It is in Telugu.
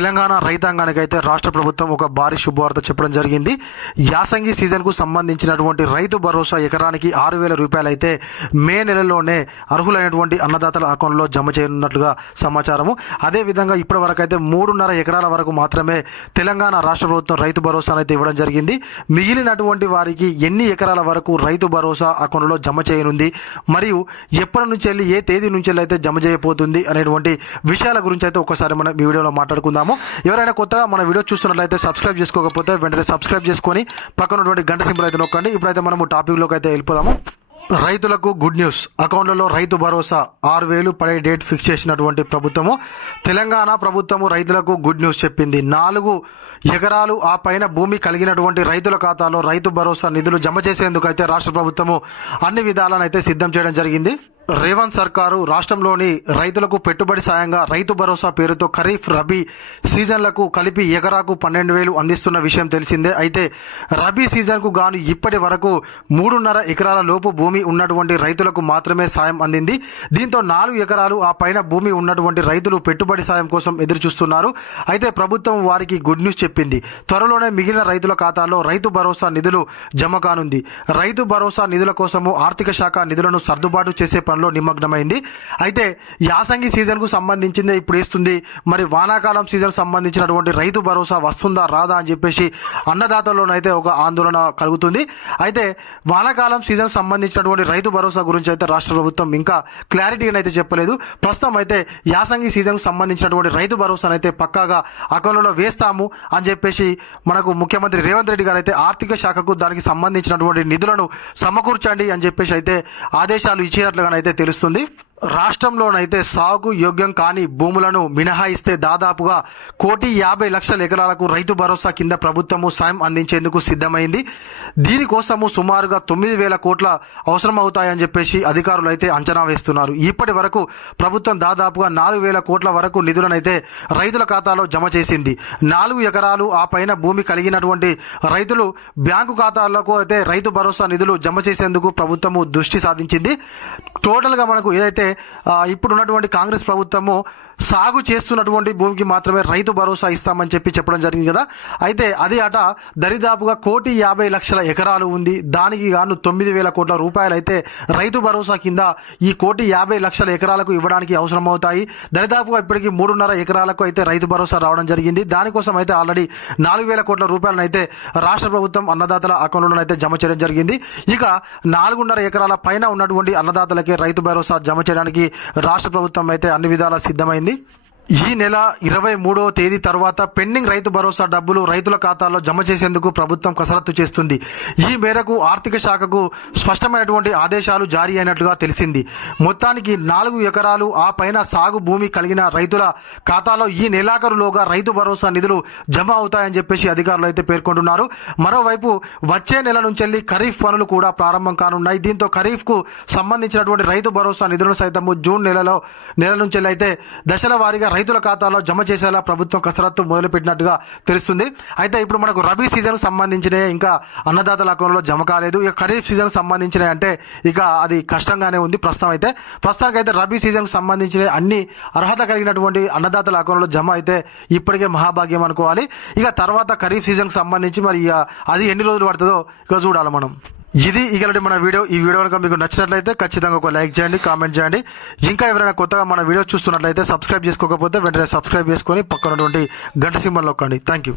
తెలంగాణ రైతాంగానికి అయితే రాష్ట్ర ప్రభుత్వం ఒక భారీ శుభవార్త చెప్పడం జరిగింది. యాసంగి సీజన్కు సంబంధించినటువంటి రైతు భరోసా ఎకరానికి ఆరు వేల రూపాయలు అయితే మే నెలలోనే అర్హులైనటువంటి అన్నదాతల అకౌంట్లో జమ చేయనున్నట్లుగా సమాచారము. అదేవిధంగా ఇప్పటి వరకు అయితే మూడున్నర ఎకరాల వరకు మాత్రమే తెలంగాణ రాష్ట్ర ప్రభుత్వం రైతు భరోసాను అయితే ఇవ్వడం జరిగింది. మిగిలినటువంటి వారికి ఎన్ని ఎకరాల వరకు రైతు భరోసా అకౌంట్లో జమ చేయనుంది? మరియు ఎప్పటి నుంచి వెళ్ళి ఏ తేదీ నుంచి వెళ్ళి అయితే జమ చేయబోతుంది? అనేటువంటి విషయాల గురించి అయితే ఒకసారి మనం ఈ వీడియోలో మాట్లాడుకుందాము. ఎవరైనా కొత్తగా మన వీడియో చూస్తున్నట్లయితే సబ్స్క్రైబ్ చేసుకోకపోతే వెంటనే సబ్స్క్రైబ్ చేసుకొని పక్కన ఉన్నటువంటి గంట సింబల్ అయితే నొక్కండి. ఇప్పుడైతే మనము టాపిక్లోకి అయితే వెళ్ళిపోదాము. రైతులకు గుడ్ న్యూస్ అకౌంట్లలో రైతు భరోసా ఆరు వేలు పడే డేట్ ఫిక్స్ చేసినటువంటి ప్రభుత్వము. తెలంగాణ ప్రభుత్వము రైతులకు గుడ్ న్యూస్ చెప్పింది. నాలుగు ఎకరాలు ఆ పైన భూమి కలిగినటువంటి రైతుల ఖాతాలో రైతు భరోసా నిధులు జమ చేసేందుకు అయితే రాష్ట్ర ప్రభుత్వము అన్ని విధాలను సిద్ధం చేయడం జరిగింది. రేవంత్ సర్కారు రాష్ట్రంలోని రైతులకు పెట్టుబడి సాయంగా రైతు భరోసా పేరుతో ఖరీఫ్ రబీ సీజన్లకు కలిపి ఎకరాకు పన్నెండు వేలు అందిస్తున్న విషయం తెలిసిందే. అయితే రబీ సీజన్కు గాను ఇప్పటి వరకు మూడున్నర ఎకరాల లోపు భూమి ఉన్నటువంటి రైతులకు మాత్రమే సాయం అందింది. దీంతో నాలుగు ఎకరాలు ఆ పైన భూమి ఉన్నటువంటి రైతులు పెట్టుబడి సాయం కోసం ఎదురు చూస్తున్నారు అయితే ప్రభుత్వం వారికి గుడ్ న్యూస్ చెప్పింది. త్వరలోనే మిగిలిన రైతుల ఖాతాలో రైతు భరోసా నిధులు జమ కానుంది. రైతు భరోసా నిధుల కోసము ఆర్థిక శాఖ నిధులను సర్దుబాటు చేసే పనిలో నిమగ్నమైంది. అయితే యాసంగి సీజన్కు సంబంధించిందే ఇప్పుడు ఇస్తుంది మరి వానాకాలం సీజన్ సంబంధించినటువంటి రైతు భరోసా వస్తుందా రాదా అని చెప్పేసి అన్నదాతల్లోనైతే ఒక ఆందోళన కలుగుతుంది. అయితే వానాకాలం సీజన్ సంబంధించినటువంటి రైతు భరోసా గురించి అయితే రాష్ట్ర ప్రభుత్వం ఇంకా క్లారిటీగా అయితే చెప్పలేదు. ప్రస్తుతం అయితే యాసంగి సీజన్కు సంబంధించినటువంటి రైతు భరోసాను అయితే పక్కాగా అకౌంట్లో వేస్తాము అని చెప్పేసి మనకు ముఖ్యమంత్రి రేవంత్ రెడ్డి గారు అయితే ఆర్థిక శాఖకు దానికి సంబంధించినటువంటి నిధులను సమకూర్చండి అని చెప్పేసి అయితే ఆదేశాలు ఇచ్చినట్లుగా అయితే తెలుస్తుంది. రాష్ట్రంలోనైతే సాగు యోగ్యం కాని భూములను మినహాయిస్తే దాదాపుగా కోటి యాభై లక్షల ఎకరాలకు రైతు భరోసా కింద ప్రభుత్వము సాయం అందించేందుకు సిద్ధమైంది. దీనికోసము సుమారుగా తొమ్మిది వేల కోట్ల అవసరం అవుతాయని చెప్పేసి అధికారులు అయితే అంచనా వేస్తున్నారు. ఇప్పటి వరకు ప్రభుత్వం దాదాపుగా నాలుగు వేల కోట్ల వరకు నిధులనైతే రైతుల ఖాతాలో జమ చేసింది. నాలుగు ఎకరాలు ఆ పైన భూమి కలిగినటువంటి రైతులు బ్యాంకు ఖాతాలకు అయితే రైతు భరోసా నిధులు జమ చేసేందుకు ప్రభుత్వము దృష్టి సాధించింది. టోటల్గా మనకు ఏదైతే ఇప్పుడున్నటువంటి ఇప్పుడు ఉన్నటువంటి కాంగ్రెస్ ప్రభుత్వము సాగు చేస్తున్నటువంటి భూమికి మాత్రమే రైతు భరోసా ఇస్తామని చెప్పి చెప్పడం జరిగింది కదా. అయితే అది అట దరిదాపుగా కోటి యాభై లక్షల ఎకరాలు ఉంది. దానికి గాను తొమ్మిది వేల కోట్ల రూపాయలు అయితే రైతు భరోసా కింద ఈ కోటి యాభై లక్షల ఎకరాలకు ఇవ్వడానికి అవసరం అవుతాయి దరిదాపుగా ఇప్పటికీ మూడున్నర ఎకరాలకు అయితే రైతు భరోసా రావడం జరిగింది. దానికోసం అయితే ఆల్రెడీ నాలుగు వేల కోట్ల రూపాయలను అయితే రాష్ట్ర ప్రభుత్వం అన్నదాతల అకౌంట్లో అయితే జమ చేయడం జరిగింది. ఇక నాలుగున్నర ఎకరాల పైన ఉన్నటువంటి అన్నదాతలకే రైతు భరోసా జమ చేయడానికి రాష్ట్ర ప్రభుత్వం అయితే అన్ని విధాలా సిద్ధమైంది. année. ఈ నెల ఇరవై మూడవ తేదీ తర్వాత పెండింగ్ రైతు భరోసా డబ్బులు రైతుల ఖాతాల్లో జమ చేసేందుకు ప్రభుత్వం కసరత్తు చేస్తుంది. ఈ మేరకు ఆర్థిక శాఖకు స్పష్టమైనటువంటి ఆదేశాలు జారీ అయినట్లుగా తెలిసింది. మొత్తానికి నాలుగు ఎకరాలు ఆ పైన సాగు భూమి కలిగిన రైతుల ఖాతాలో ఈ నెలాఖరులోగా రైతు భరోసా నిధులు జమ అవుతాయని చెప్పేసి అధికారులు అయితే పేర్కొంటున్నారు. మరోవైపు వచ్చే నెల నుంచి వెళ్ళి ఖరీఫ్ పనులు కూడా ప్రారంభం కానున్నాయి. దీంతో ఖరీఫ్కు సంబంధించినటువంటి రైతు భరోసా నిధులను సైతం జూన్ నెలలో నెల నుంచి వెళ్ళి అయితే దశల వారీగా రైతుల ఖాతాలో జమ చేసేలా ప్రభుత్వం కసరత్తు మొదలుపెట్టినట్టుగా తెలుస్తుంది. అయితే ఇప్పుడు మనకు రబీ సీజన్ సంబంధించిన ఇంకా అన్నదాతల అకౌంట్లో జమ కాలేదు. ఇక ఖరీఫ్ సీజన్ సంబంధించిన అంటే ఇక అది కష్టంగానే ఉంది ప్రస్తుతం అయితే. ప్రస్తుతానికి అయితే రబీ సీజన్ సంబంధించిన అన్ని అర్హత కలిగినటువంటి అన్నదాతల అకౌంట్లో జమ అయితే ఇప్పటికే మహాభాగ్యం అనుకోవాలి. ఇక తర్వాత ఖరీఫ్ సీజన్కి సంబంధించి మరి ఇక అది ఎన్ని రోజులు పడుతుందో ఇక చూడాలి మనం. ఇది ఇగలండి మన వీడియో. ఈ వీడియో కనుక మీకు నచ్చినట్లయితే ఖచ్చితంగా ఒక లైక్ చేయండి కామెంట్ చేయండి. ఇంకా ఎవరైనా కొత్తగా మన వీడియో చూస్తున్నట్లయితే సబ్స్క్రైబ్ చేసుకోకపోతే వెంటనే సబ్స్క్రైబ్ చేసుకొని పక్కనటువంటి గంట సింబల్ నొక్కండి థ్యాంక్ యూ